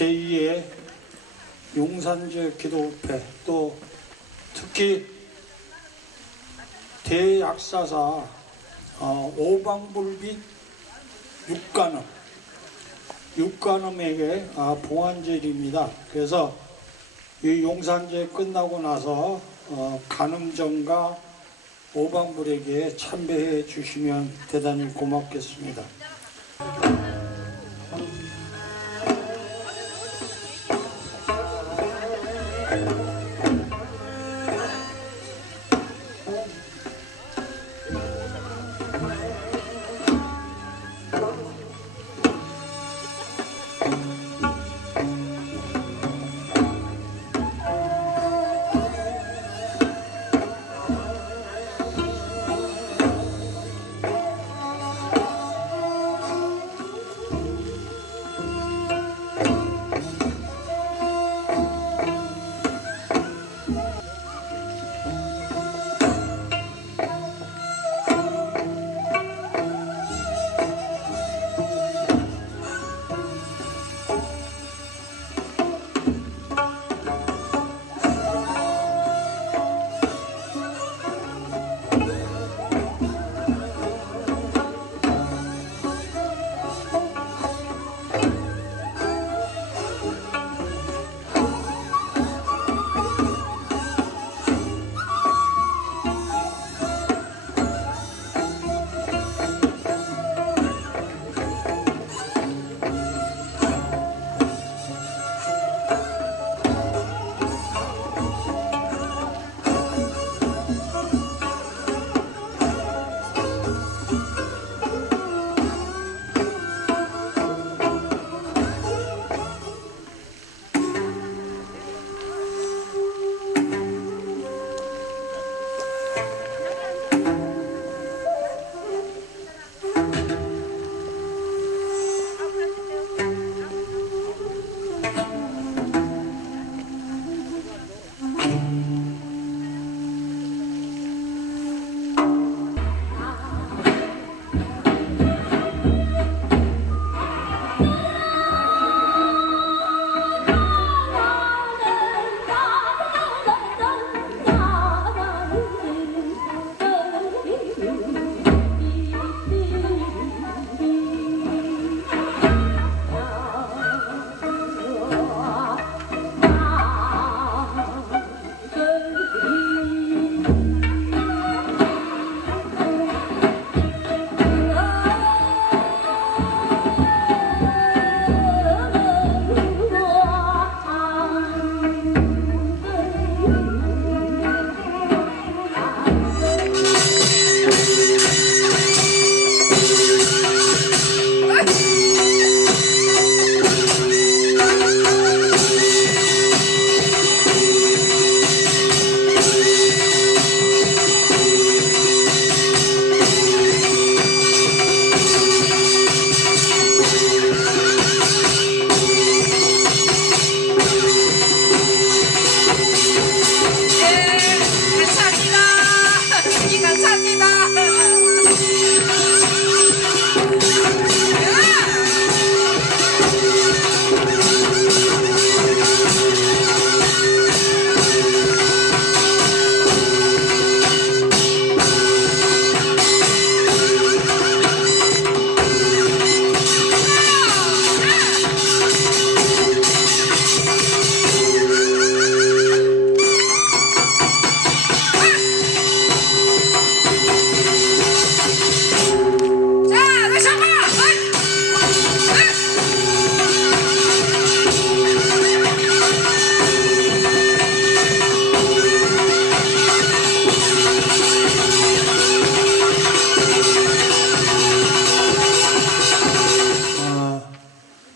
제2의 용산제 기도회, 또 특히 대약사사 오방불빛 육관음에게 봉안절입니다. 그래서 이 용산제 끝나고 나서 간음정과 오방불에게 참배해 주시면 대단히 고맙겠습니다.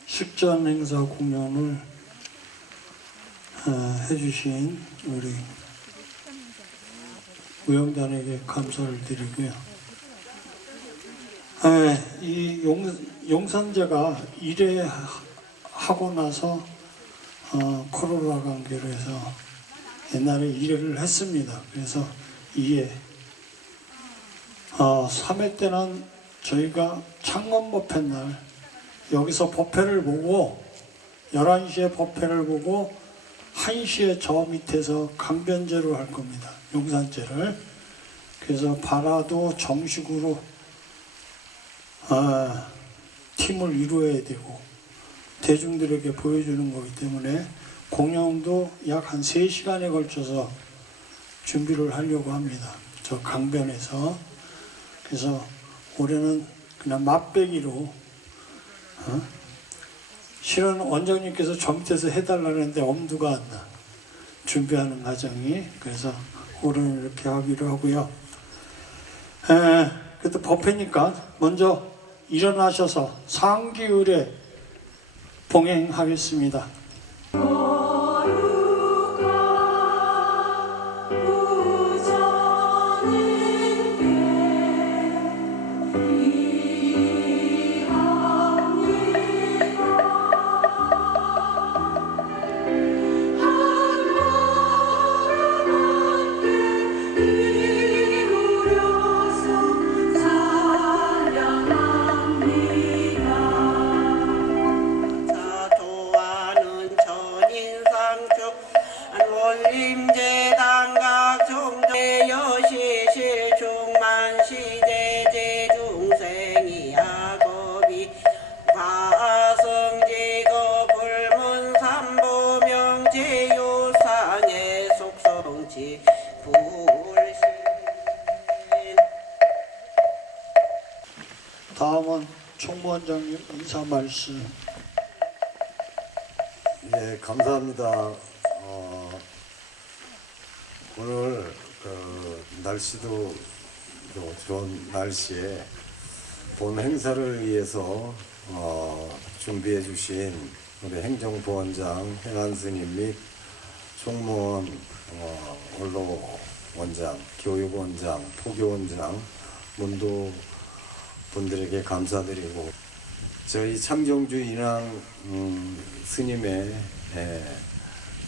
식전 행사 공연을 해주신 우리 무용단에게 감사를 드리고요. 이 용산제가 1회 하고 나서 코로나 관계로 해서 옛날에 1회를 했습니다. 그래서 2회 3회 때는 저희가 창원 법회 날 여기서 법회를 보고 11시에 법회를 보고 1시에 저 밑에서 강변제로 할 겁니다. 용산제를. 그래서 발화도 정식으로 팀을 이루어야 되고 대중들에게 보여주는 거기 때문에 공연도 약 한 3시간에 걸쳐서 준비를 하려고 합니다. 저 강변에서. 그래서 올해는 그냥 맛배기로 실은 원장님께서 저 밑에서 해달라는데 엄두가 안 나. 준비하는 과정이. 그래서 올해는 이렇게 하기로 하고요. 그래도 법회니까 먼저 일어나셔서 상기의례 봉행하겠습니다. 다음은 총무원장님 인사 말씀. 예, 감사합니다. 오늘 날씨도 좋은 날씨에 본 행사를 위해서 준비해 주신 우리 행정부원장, 행안스님 및 총무원, 언로원장, 교육원장, 포교원장, 문도 분들에게 감사드리고, 저희 창정주 인왕 스님의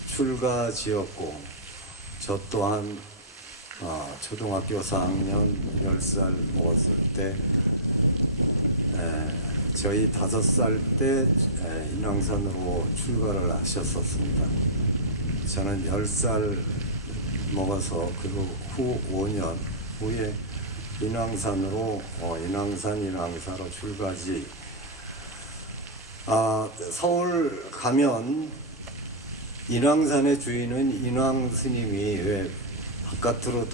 출가지였고, 저 또한 초등학교 4학년 10살 먹었을 때, 저희 5살 때 인왕산으로 출가를 하셨었습니다. 저는 10살 먹어서 그 후 5년 후에 인왕산으로 인왕사로 출가지. 서울 가면 인왕산의 주인은 인왕 스님이 왜 바깥으로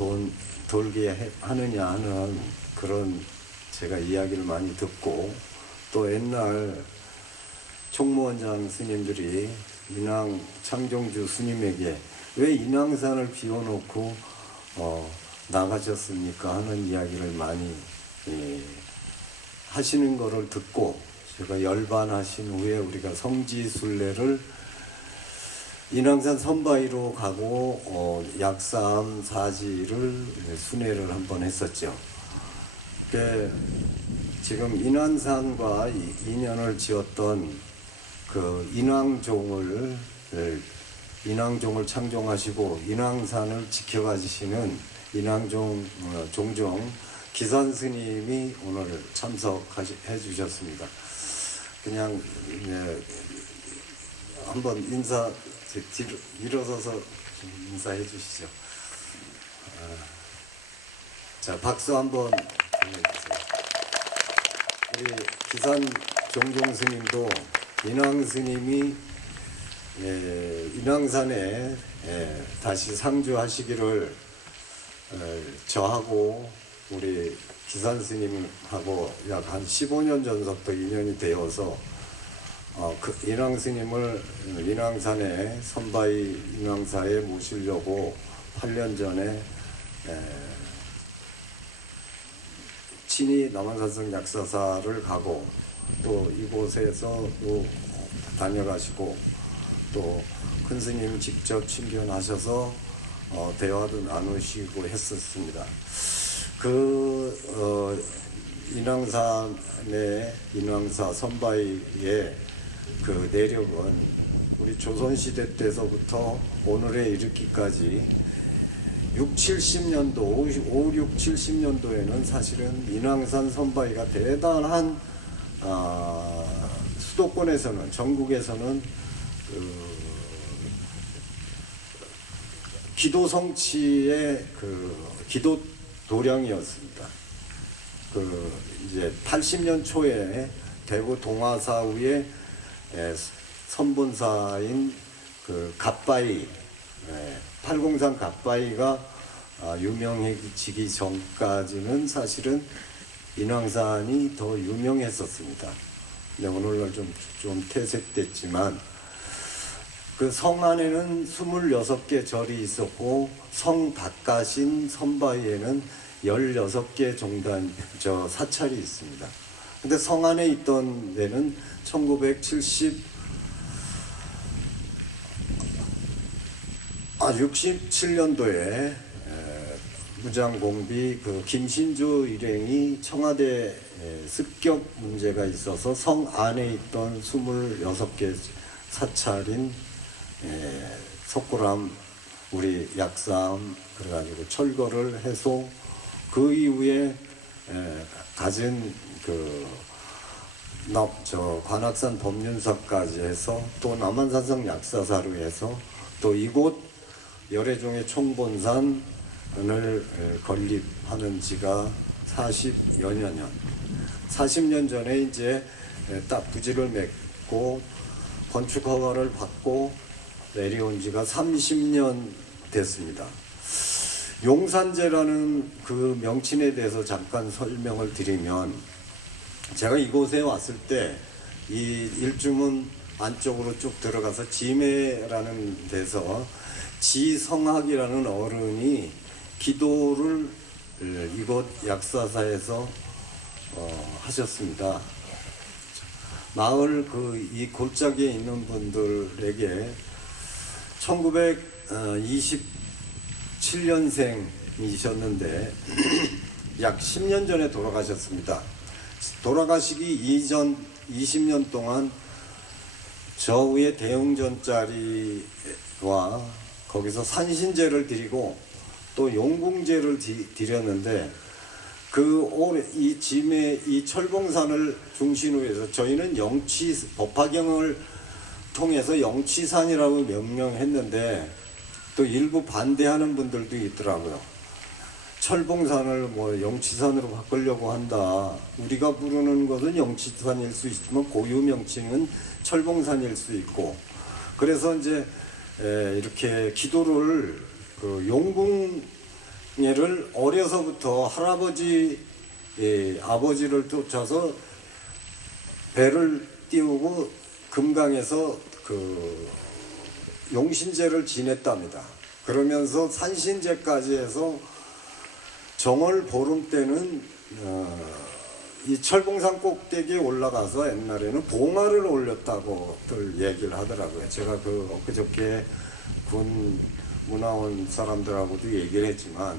돌게 하느냐 하는 그런 제가 이야기를 많이 듣고, 또 옛날 총무원장 스님들이 인왕 창정주 스님에게 왜 인왕산을 비워놓고 나가셨습니까 하는 이야기를 많이 하시는 거를 듣고, 제가 열반하신 후에 우리가 성지순례를 인왕산 선바위로 가고 약삼 사지를 순회를 한번 했었죠. 지금 인왕산과 인연을 지었던 그 인왕종을 창종하시고 인왕산을 지켜가시는 인왕종 종종 기산 스님이 오늘 참석해 주셨습니다. 그냥 한번 일어서서 인사해 주시죠. 자, 박수 한번 보내주세요. 우리 기산 종종 스님도 인왕 스님이 인왕산에 다시 상주하시기를 저하고 우리 기산 스님하고 약 한 15년 전부터 인연이 되어서 그 인왕 스님을 인왕산에 선바위 인왕사에 모시려고 8년 전에 친히 남한산성 약사사를 가고, 또 이곳에서 또 다녀가시고, 또 큰 스님 직접 친견하셔서 대화도 나누시고 했었습니다. 인왕산의 인왕사 선바위의 그 내력은 우리 조선시대 때서부터 오늘에 이르기까지 6, 70년도에는 사실은 인왕산 선바위가 대단한 수도권에서는, 전국에서는 기도 성취의 그 기도 도량이었습니다. 이제 80년 초에 대구 동아사후의 선본사인 그 갓바이, 803 갓바이가 유명해지기 전까지는 사실은 인왕산이 더 유명했었습니다. 근데 오늘날 좀 퇴색됐지만 그 성 안에는 26개 절이 있었고 성 바깥인 선바위에는 16개 사찰이 있습니다. 근데 성 안에 있던 데는 67년도에 무장공비 그 김신주 일행이 청와대 습격 문제가 있어서 성 안에 있던 26개 사찰인 석굴암, 우리 약삼 그래가지고 철거를 해서 그 이후에 가진 관악산 법륜사까지 해서 또 남한산성 약사사로 해서 또 이곳 열애종의 총본산을 건립하는 지가 40여 년. 40년 전에 이제 딱 부지를 맺고 건축 허가를 받고 내려온 지가 30년 됐습니다. 용산제라는 그 명칭에 대해서 잠깐 설명을 드리면, 제가 이곳에 왔을 때 이 일주문 안쪽으로 쭉 들어가서 지매라는 데서 지성학이라는 어른이 기도를 이곳 약사사에서 하셨습니다. 마을 이 골짜기에 있는 분들에게 1927년생이셨는데 약 10년 전에 돌아가셨습니다. 돌아가시기 이전 20년 동안 저 위에 대웅전자리와 거기서 산신제를 드리고 또 용궁제를 드렸는데 이 짐의 이 철봉산을 중심으로 해서 저희는 법화경을 통해서 영취산이라고 명명했는데 또 일부 반대하는 분들도 있더라고요. 철봉산을 영취산으로 바꾸려고 한다. 우리가 부르는 것은 영취산일 수 있지만 고유 명칭은 철봉산일 수 있고, 그래서 이제 이렇게 기도를 용궁예를 어려서부터 아버지를 쫓아서 배를 띄우고 금강에서 용신제를 지냈답니다. 그러면서 산신제까지 해서 정월 보름 때는 이 철봉산 꼭대기에 올라가서 옛날에는 봉화를 올렸다고들 얘기를 하더라고요. 제가 엊그저께 군 문화원 사람들하고도 얘기를 했지만,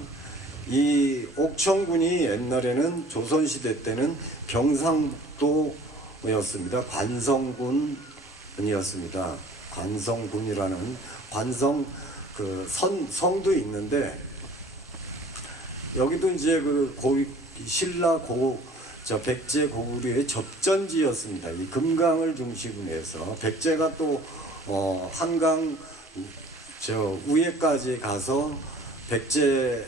이 옥천군이 옛날에는 조선시대 때는 경상북도였습니다. 관성군이었습니다. 관성군이라는 성도 있는데, 여기도 이제 신라 백제 고구려의 접전지였습니다. 이 금강을 중심으로 해서 백제가 또 한강 위에까지 가서 백제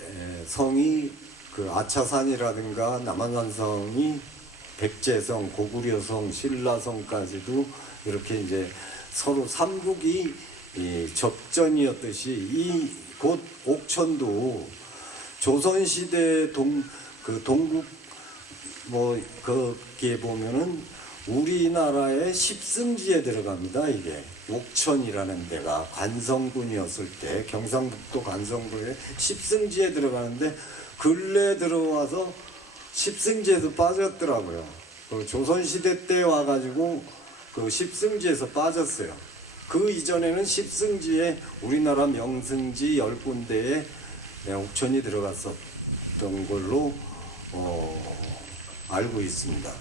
성이 아차산이라든가 남한산성이 백제성, 고구려성, 신라성까지도 이렇게 이제 서로 삼국이 접전이었듯이 이곳 옥천도 조선시대 동국 거기에 보면은 우리나라의 십승지에 들어갑니다. 이게 옥천이라는 데가 관성군이었을 때 경상북도 관성군의 십승지에 들어가는데, 근래 들어와서 십승지에서 빠졌더라고요. 조선시대 때 와가지고 십승지에서 빠졌어요. 그 이전에는 십승지에 우리나라 명승지 10군데에 옥천이 들어갔었던 걸로 알고 있습니다.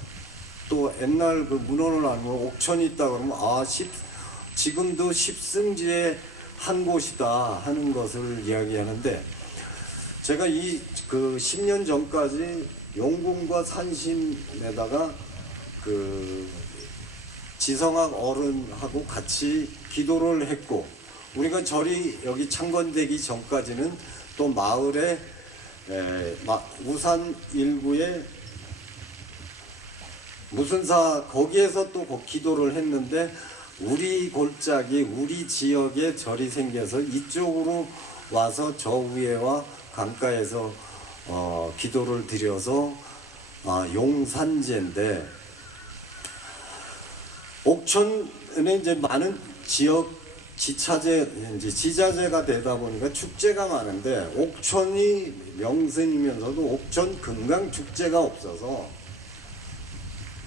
또 옛날 문헌을 알면 옥천이 있다 그러면 지금도 십승지의 한 곳이다 하는 것을 이야기하는데, 제가 10년 전까지 용궁과 산신에다가 지성학 어른하고 같이 기도를 했고, 우리가 절이 여기 창건되기 전까지는 또 마을에 우산 일구에 무슨사 거기에서 또 기도를 했는데, 우리 골짜기 우리 지역에 절이 생겨서 이쪽으로 와서 저 위에와 강가에서 기도를 드려서 용산제인데, 옥천은 이제 많은 지역 지자체 이제 지자체가 되다 보니까 축제가 많은데, 옥천이 명승이면서도 옥천 금강 축제가 없어서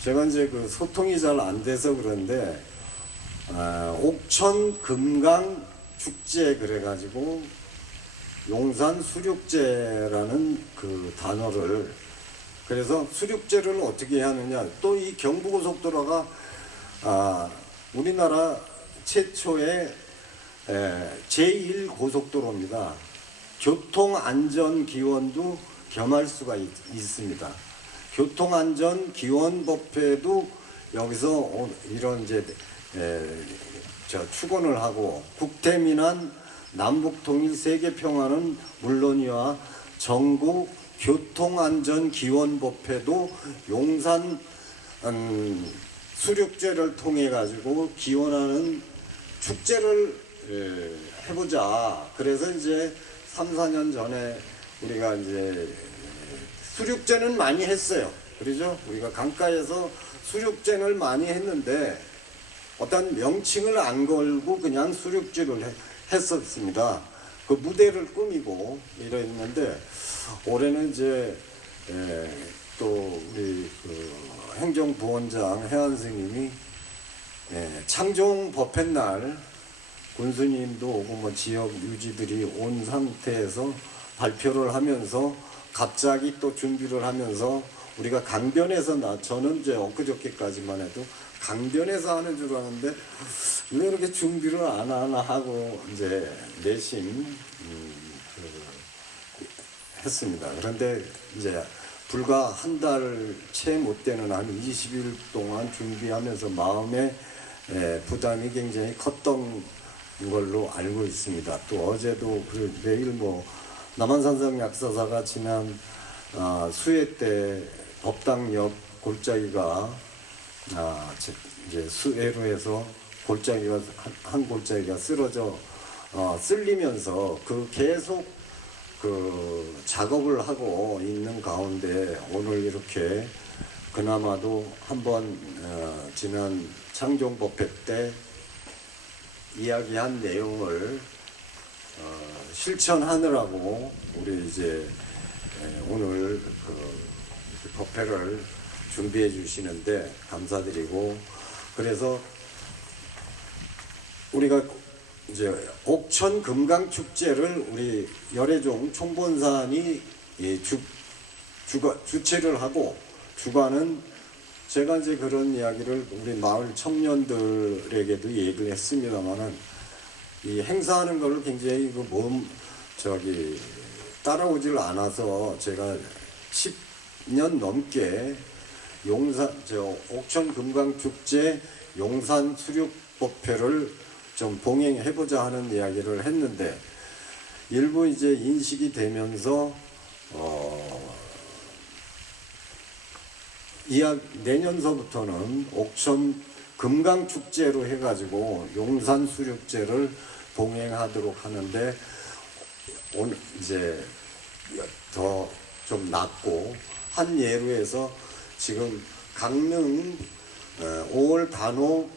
제가 이제 그 소통이 잘 안 돼서 그런데 옥천 금강 축제 그래가지고 용산 수륙제라는 그 단어를, 그래서 수륙제를 어떻게 하느냐, 또 이 경부고속도로가 우리나라 최초의 제1고속도로입니다. 교통안전기원도 겸할 수가 있습니다. 교통안전기원법회도 여기서 이런 이제 축원을 하고, 국태민안 남북통일 세계평화는 물론이와 전국 교통안전기원법회도 용산 수륙제를 통해 가지고 기원하는 축제를 해보자. 그래서 이제 3, 4년 전에 우리가 이제 수륙제는 많이 했어요. 그러죠? 우리가 강가에서 수륙제를 많이 했는데 어떤 명칭을 안 걸고 그냥 수륙제를 했었습니다. 그 무대를 꾸미고 이랬는데, 올해는 이제 또 우리 그 행정부원장 해안 스님이 창종 법회날 군수님도 오고 뭐 지역 유지들이 온 상태에서 발표를 하면서 갑자기 또 준비를 하면서, 우리가 강변에서 저는 이제 엊그저께까지만 해도 강변에서 하는 줄 알았는데 왜 이렇게 준비를 안 하나 하고 이제 내심 했습니다. 그런데 이제 불과 한 달 채 못 되는 한 20일 동안 준비하면서 마음에 부담이 굉장히 컸던 걸로 알고 있습니다. 또 어제도 내일 뭐 남한산성 약사사가 지난 수해 때 법당 옆 골짜기가 이제 수해로 해서 골짜기가 한 골짜기가 쓰러져 쓸리면서 그 계속 그 작업을 하고 있는 가운데 오늘 이렇게 그나마도 한번 지난 창종법회 때 이야기한 내용을 실천하느라고 우리 이제 오늘 그 법회를 준비해 주시는데 감사드리고, 그래서 우리가 이제 옥천 금강 축제를 우리 열애종 총본산이 주최를 하고, 주관은 제가 이제 그런 이야기를 우리 마을 청년들에게도 얘기를 했습니다만은, 이 행사하는 거를 굉장히 따라오질 않아서 제가 10년 넘게 옥천 금강 축제 용산 수륙법회를 좀 봉행해보자 하는 이야기를 했는데, 일부 이제 인식이 되면서 내년서부터는 옥천 금강축제로 해가지고 용산 수륙제를 봉행하도록 하는데, 오늘 이제 더 좀 낮고 한 예로 해서 지금 강릉 5월 단오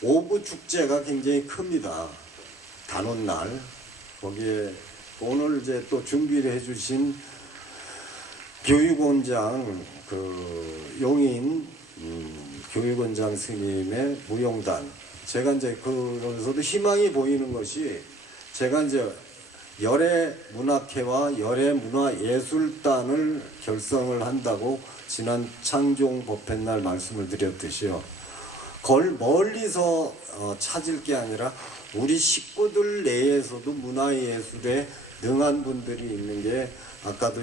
오구 축제가 굉장히 큽니다. 단오날 거기에 오늘 이제 또 준비를 해주신 교육원장 그 용인 교육원장 스님의 무용단, 제가 이제 그러면서도 희망이 보이는 것이, 제가 이제 열애문학회와 열애문화예술단을 결성을 한다고 지난 창종법회날 말씀을 드렸듯이요, 멀리서 찾을 게 아니라 우리 식구들 내에서도 문화예술에 능한 분들이 있는 게, 아까도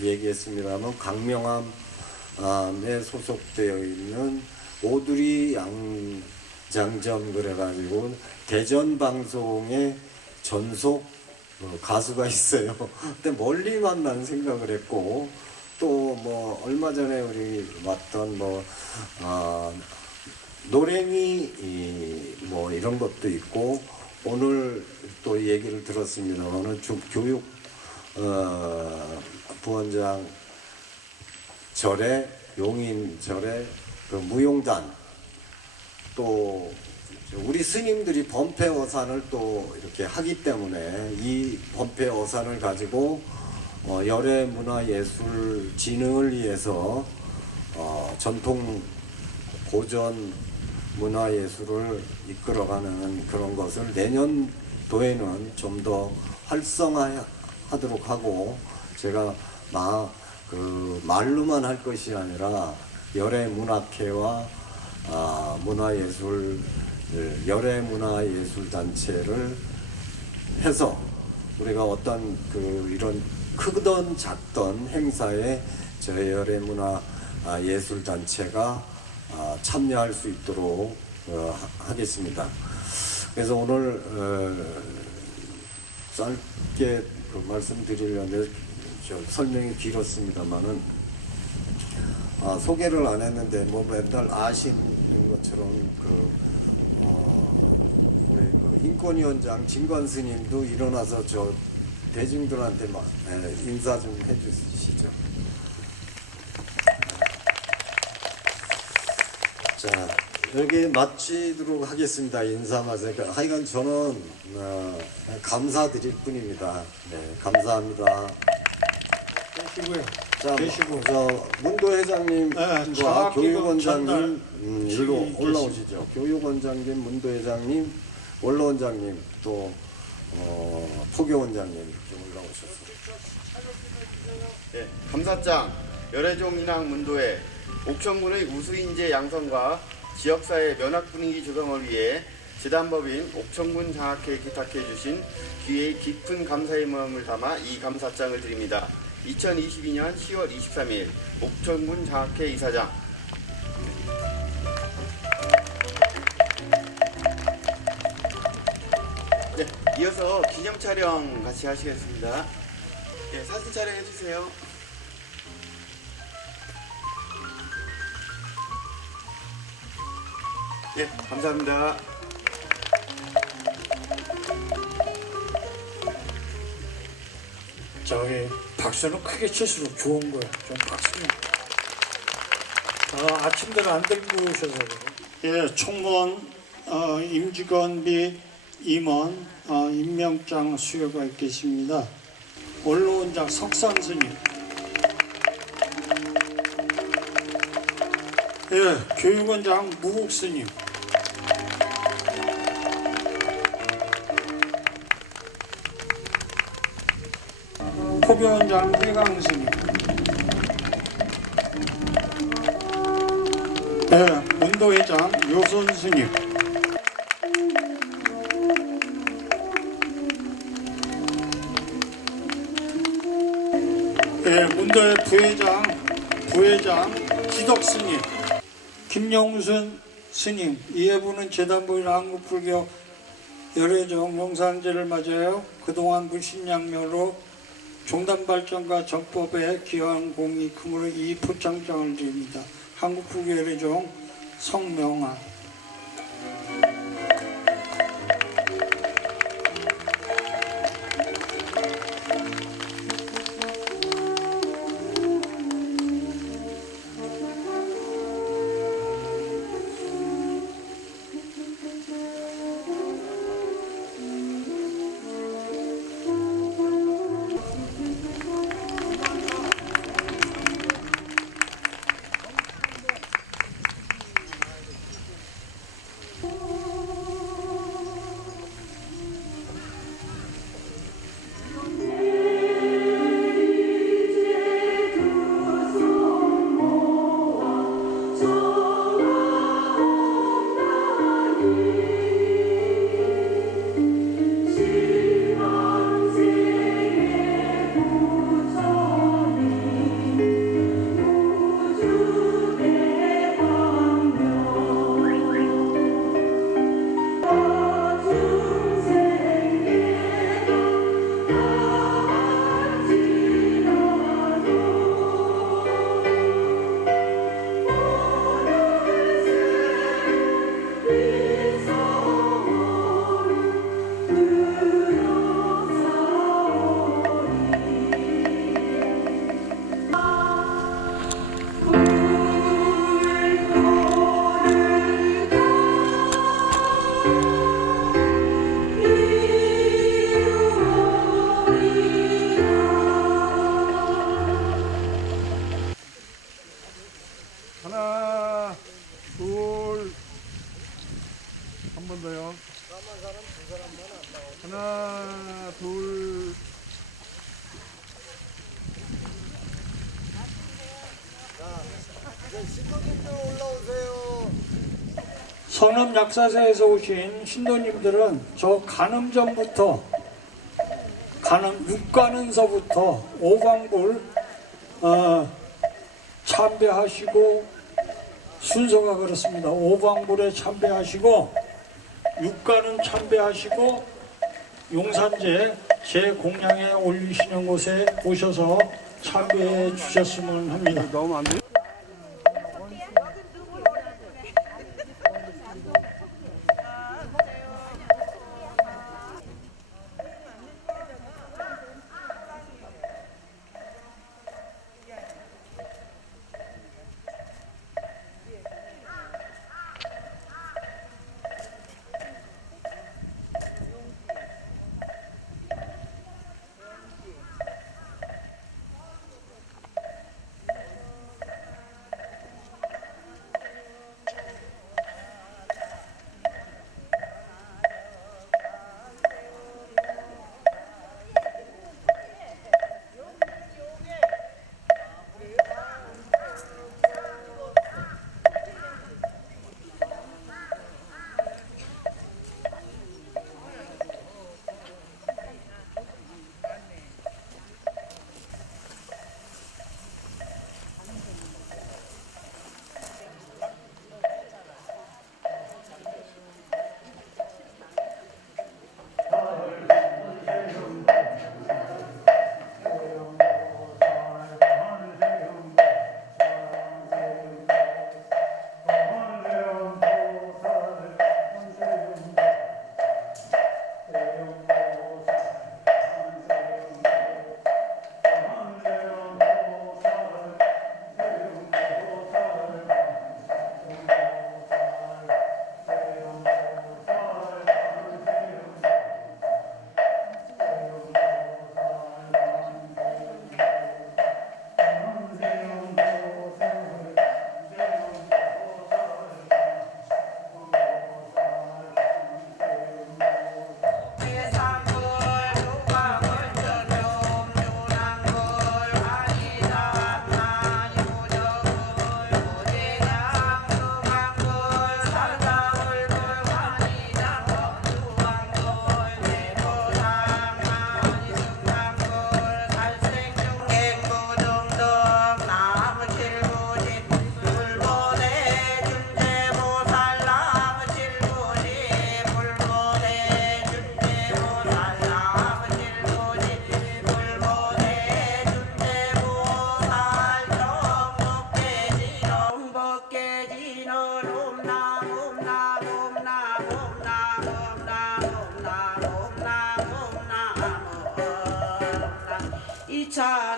얘기했습니다만 강명함에 소속되어 있는 오두리 양장점 그래가지고 대전 방송의 전속 가수가 있어요. 근데 멀리만 난 생각을 했고 또 뭐 얼마 전에 우리 왔던 노래미 뭐 이런 것도 있고 오늘 또 얘기를 들었습니다. 오늘 교육 부원장 절에 용인 절에 그 무용단 또 우리 스님들이 범패어산을 또 이렇게 하기 때문에 이 범패어산을 가지고 열애문화예술 진흥을 위해서 전통 고전 문화예술을 이끌어가는 그런 것을 내년도에는 좀 더 활성화하도록 하고 제가 말로만 할 것이 아니라 열애문학회와 열애문화예술단체를 해서 우리가 어떤 이런 크던 작던 행사에 저희 열애문화예술단체가 참여할 수 있도록 하겠습니다. 그래서 오늘 짧게 말씀드리려면 설명이 길었습니다만은 소개를 안 했는데 뭐 맨날 아시는 것처럼 우리 인권위원장 진관스님도 일어나서 저 대중들한테 인사 좀 해주시죠. 자, 여기 마치도록 하겠습니다. 인사 마세요. 하여간 저는 감사드릴 뿐입니다. 네, 감사합니다. 계시고요. 자, 계시고. 문도 회장님과 교육원장님 일로 계시고. 올라오시죠. 교육원장님, 문도 회장님, 원로원장님 또 포교원장님 이렇게 올라오셨습니다. 네, 감사장 열애종 인학 문도회 옥천군의 우수인재 양성과 지역사회 면학 분위기 조성을 위해 재단법인 옥천군 장학회에 기탁해 주신 귀에 깊은 감사의 마음을 담아 이 감사장을 드립니다. 2022년 10월 23일 옥천군 장학회 이사장. 네, 이어서 기념 촬영 같이 하시겠습니다. 네, 사진 촬영해 주세요. 네, 감사합니다. 저기 박수는 크게 칠수록 좋은 거야. 좀 박수는. 아침대로 안 들고 오셔서 그래요. 예, 총무원 임직원 및 임원 임명장 수여가 있겠습니다. 원로원장 석상스님. 예, 교육원장 무국스님. 포교원장 회강스님. 예, 문도회장 요선스님. 예, 문도회 부회장 기덕스님. 김영순 스님, 이해부는 재단부인 한국불교 열애종 용산제를 맞아요. 그동안 무신양면으로 종단발전과 정법에 기여한 공이 크므로 이 표창장을 드립니다. 한국불교 열애종 성명아. 신도님들 올라오세요. 성남 약사사에서 오신 신도님들은 저 간음전부터 육간은서부터 오광불 참배하시고 순서가 그렇습니다. 오광불에 참배하시고 육간은 참배하시고 용산제 제공양에 올리시는 곳에 오셔서 참배해 주셨으면 합니다. 너무 안 돼?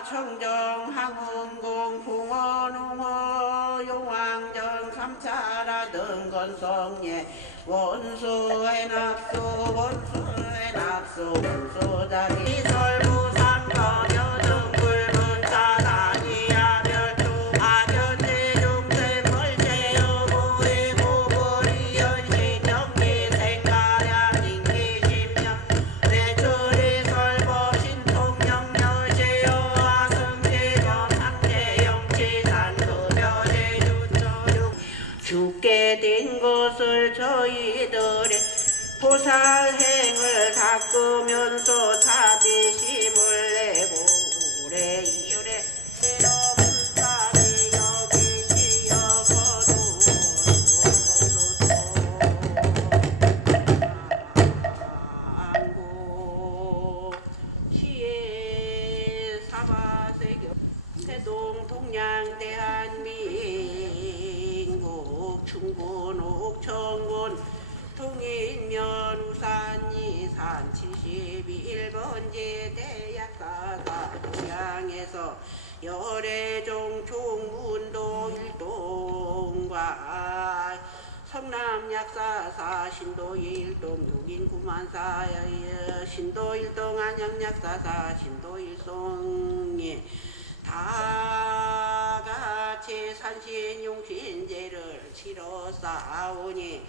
청정 항운공 풍원웅호 용왕정 삼차라 등건성예 원수의 낙수 원수의 낙수 원수자기 설부산 거녀등 붉은 자단이 아별투 아견대 중대 벌제 여부의 고불이 연시 정기 생가량 인기 십년 내철이 설보 신통령 여시여 아승제전 상제영치산 급여제 주처중 죽게 된 것을 저희들의 보살행을 닦으면서 자비심을 내고 오래 이래 불사리 여기시여 거두고 시에 사바세교 세동 동양 대한민국 충북 옥천군 통일면 우산리 산 71번지 대약가가 동양에서 열애종 총문도 일동과 성남약사사 신도 일동 육인 구만사 신도 일동 안양약사사 신도 일송이 다 같이 산신용신제를 치러 싸우니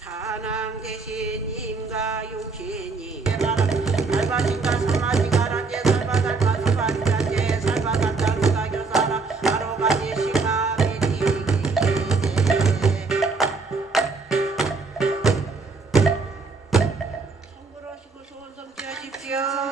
사남 대신님과 용신님 알바신가 사마신가 란제 살바 살바 살바 란제 살바 살바 사교사라 아로가지 시마메디 주시옵시고